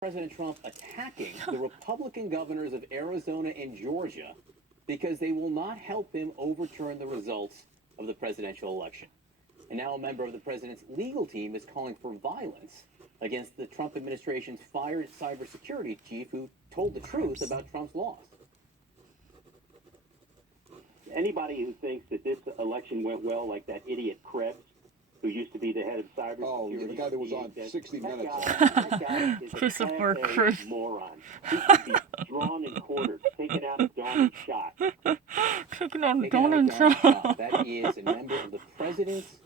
President Trump attacking the Republican governors of Arizona and Georgia because they will not help him overturn the results of the presidential election. And now a member of the president's legal team is calling for violence against the Trump administration's fired cybersecurity chief who told the truth about Trump's loss. Anybody who thinks that this election went well, like that idiot Krebs, who used to be the head of cybersecurity. Oh, the guy that was on 60 Minutes. That guy is Christopher a Krebs. moron. He should be drawn and quartered, taken out of dawn and shot. Taking on Taken out Donald of Donald Trump. Trump. That is a member of the president's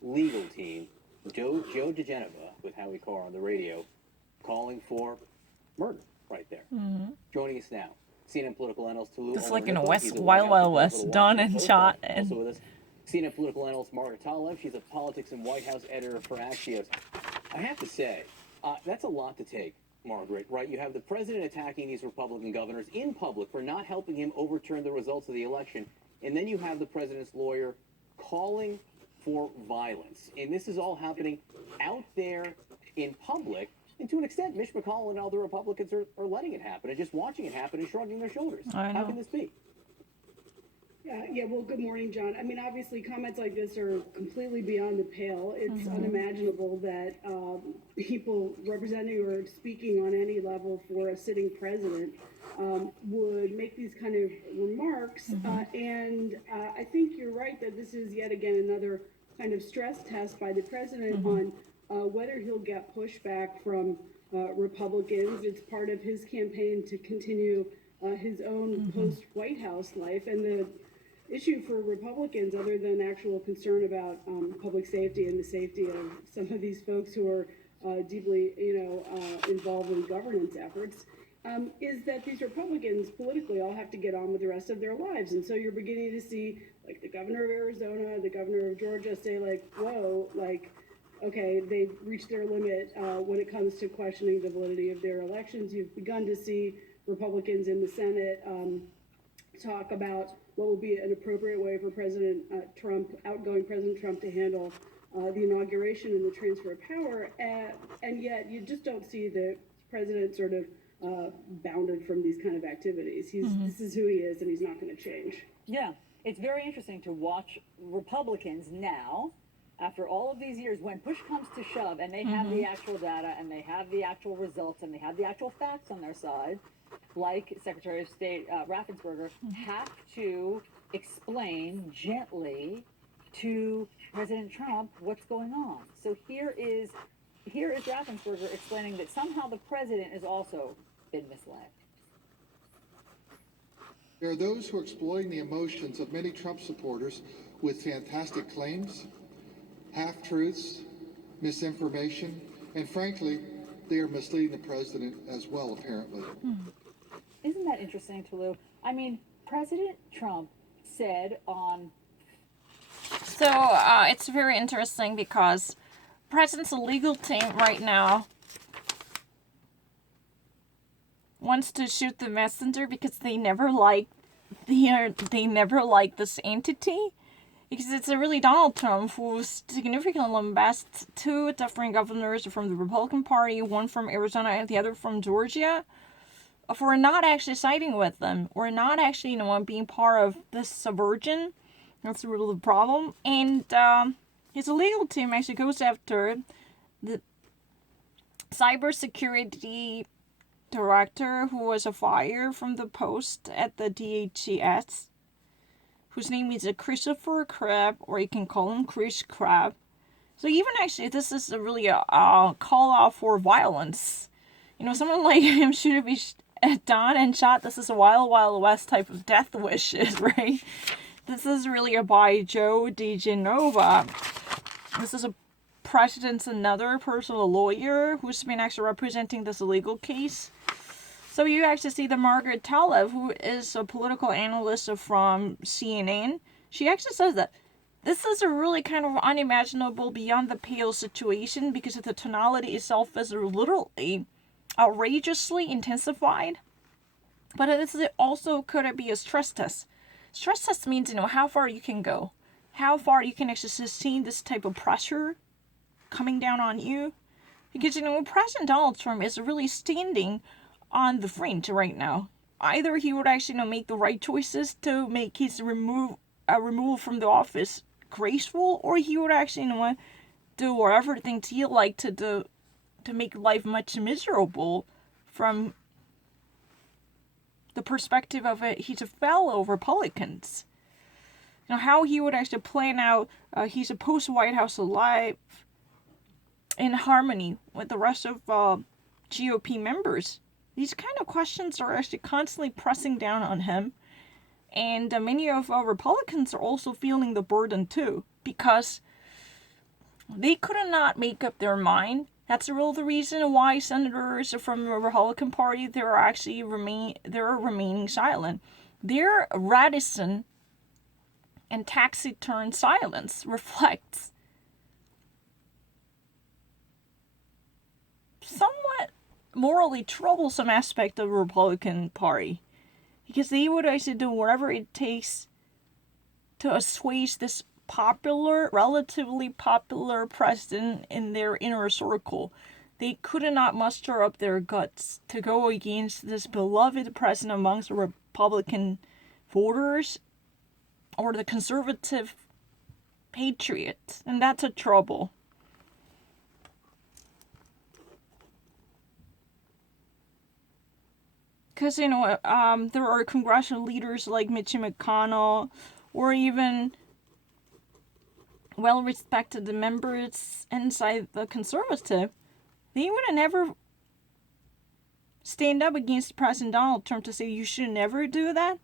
legal team, Joe DeGenova, with Howie Carr on the radio, calling for murder right there. Joining us now, CNN political analyst Tulu. Just like in Olaripo. West He's a Wild White House Wild West, reporter, done Washington and Post. shot Also and with us, CNN political analyst Margaret Talev. She's a politics and White House editor for Axios. I have to say, that's a lot to take, Margaret, right? You have the president attacking these Republican governors in public for not helping him overturn the results of the election, and then you have the president's lawyer calling for violence. And this is all happening out there in public. And to an extent, Mitch McConnell and other Republicans are letting it happen and just watching it happen and shrugging their shoulders. I know. How can this be? Yeah, well, good morning, John. I mean, obviously, comments like this are completely beyond the pale. It's unimaginable that people representing or speaking on any level for a sitting president would make these kind of remarks. And I think you're right that this is yet again another kind of stress test by the president on whether he'll get pushback from Republicans. It's part of his campaign to continue his own post-White House life. And the issue for Republicans, other than actual concern about public safety and the safety of some of these folks who are deeply, involved in governance efforts, is that these Republicans politically all have to get on with the rest of their lives. And so you're beginning to see, like, the governor of Arizona, the governor of Georgia say, like, whoa, like, okay, they've reached their limit when it comes to questioning the validity of their elections. You've begun to see Republicans in the Senate talk about what will be an appropriate way for President Trump, outgoing President Trump, to handle the inauguration and the transfer of power. And yet you just don't see the president sort of bounded from these kind of activities. This is who he is, and he's not going to change. Yeah, it's very interesting to watch Republicans now, after all of these years, when push comes to shove and they have the actual data and they have the actual results and they have the actual facts on their side, like Secretary of State Raffensperger, have to explain gently to President Trump what's going on. So here is Raffensperger explaining that somehow the president has also been misled. There are those who are exploiting the emotions of many Trump supporters with fantastic claims, half-truths, misinformation, and frankly, they are misleading the president as well, apparently. Isn't that interesting, Tulu? I mean, President Trump said on... So it's very interesting because president's legal team right now wants to shoot the messenger because they never liked this entity. Because it's really Donald Trump who significantly best two different governors from the Republican Party, one from Arizona and the other from Georgia, for not actually siding with them, or not actually, being part of this subversion. That's really the problem. And his legal team actually goes after the cybersecurity director who was fired from the post at the DHS, whose name is Christopher Krebs, or you can call him Chris Krebs. So even actually, this is really a call out for violence. Someone like him should be done and shot. This is a Wild Wild West type of death wishes, right? This is really by Joe DeGenova. This is a president's another personal lawyer who's been actually representing this legal case. So you actually see the Margaret Talev, who is a political analyst from CNN. She actually says that this is a really kind of unimaginable, beyond the pale situation because the tonality itself is literally outrageously intensified. But this also could be a stress test. Stress test means, how far you can go. How far you can actually sustain this type of pressure coming down on you. Because, President Donald Trump is really standing on the fringe right now. Either he would actually, make the right choices to make his removal from the office graceful, or he would actually, do whatever things he liked to do to make life much miserable from the perspective of his fellow Republicans. How he would actually plan out his post-White House life in harmony with the rest of GOP members. These kind of questions are actually constantly pressing down on him. And many of Republicans are also feeling the burden too, because they could not make up their mind. That's the real reason why senators from the Republican Party they're remaining silent. Their reticent and taciturn silence reflects somewhat morally troublesome aspect of the Republican Party, because they would actually do whatever it takes to assuage this relatively popular president in their inner circle. They could not muster up their guts to go against this beloved president amongst the Republican voters or the conservative patriots, and that's a trouble. Because, there are congressional leaders like Mitch McConnell, or even well-respected members inside the conservative. They would have never stand up against President Donald Trump to say you should never do that.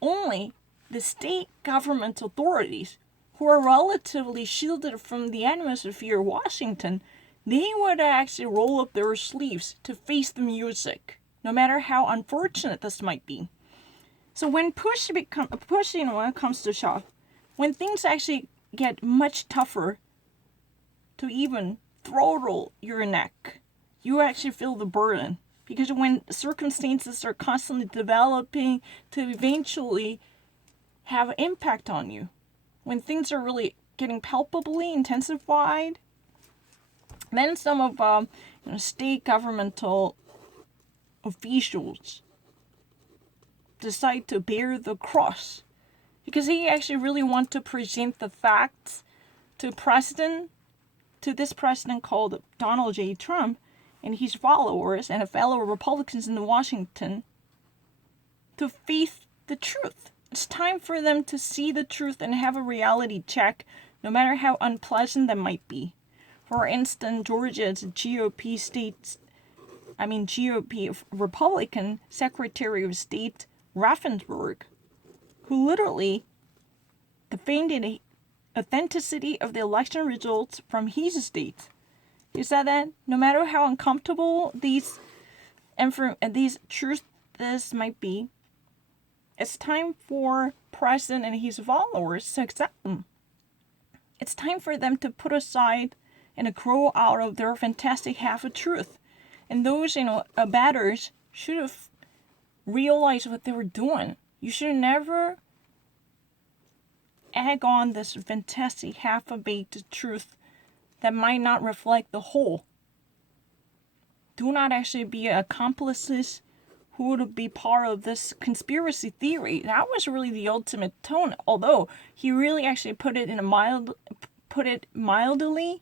Only the state government authorities, who are relatively shielded from the atmosphere of Washington, they would actually roll up their sleeves to face the music, no matter how unfortunate this might be. So when push comes to shove, when things actually get much tougher to even throttle your neck, you actually feel the burden. Because when circumstances are constantly developing to eventually have impact on you, when things are really getting palpably intensified, then some of state governmental officials decide to bear the cross, because they actually really want to present the facts to this president called Donald J. Trump and his followers and fellow Republicans in Washington to face the truth. It's time for them to see the truth and have a reality check, no matter how unpleasant that might be. For instance, Georgia's GOP Republican Secretary of State Raffensperger, who literally defended the authenticity of the election results from his state. He said that no matter how uncomfortable these truths might be, it's time for President and his followers to accept them. It's time for them to put aside and grow out of their fantastic half of truth. And those, batters should have realized what they were doing. You should never egg on this fantastic half-baked truth that might not reflect the whole. Do not actually be accomplices who would be part of this conspiracy theory. That was really the ultimate tone, although he really actually put it mildly,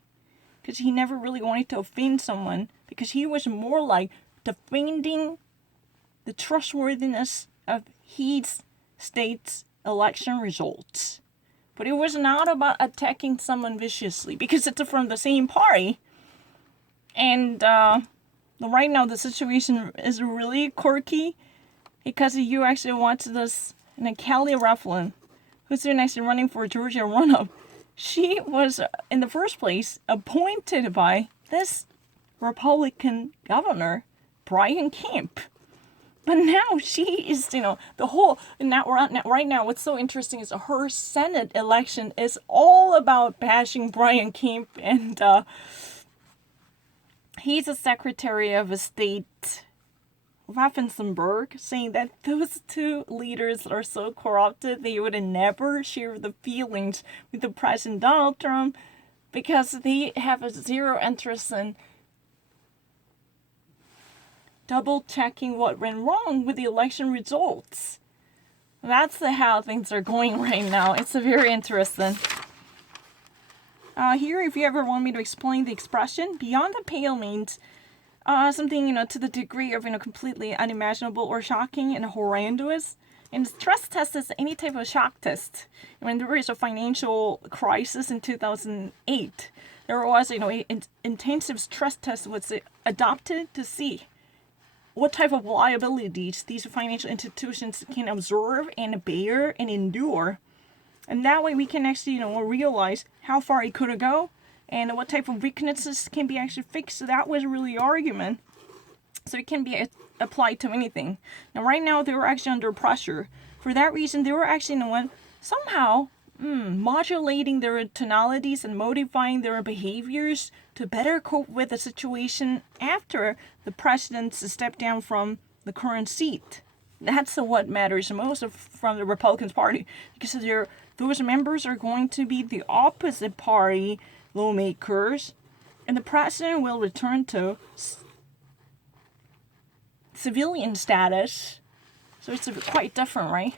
because he never really wanted to offend someone, because he was more like defending the trustworthiness of his state's election results. But it was not about attacking someone viciously, because it's from the same party. And right now the situation is really quirky, because you actually watch this, Kelly Raflin, who's been actually running for Georgia runoff. She was, in the first place, appointed by this Republican governor, Brian Kemp. But now she is, right now what's so interesting is her Senate election is all about bashing Brian Kemp, and he's a Secretary of State, Raffensperger, saying that those two leaders are so corrupted they would never share the feelings with the President Donald Trump, because they have a zero interest in double checking what went wrong with the election results. That's how things are going right now. It's very interesting. Here, if you ever want me to explain the expression, beyond the pale means something, to the degree of, completely unimaginable or shocking and horrendous. And stress test is any type of shock test. When there was a financial crisis in 2008, there was, intensive stress test was adopted to see what type of liabilities these financial institutions can absorb and bear and endure. And that way we can actually, realize how far it could go and what type of weaknesses can be actually fixed. So that was really the argument. So it can be applied to anything. Now, right now, they were actually under pressure. For that reason, they were actually, somehow modulating their tonalities and modifying their behaviors to better cope with the situation after the president stepped down from the current seat. That's what matters most from the Republican Party, because those members are going to be the opposite party lawmakers, and the president will return to civilian status. So it's quite different, right?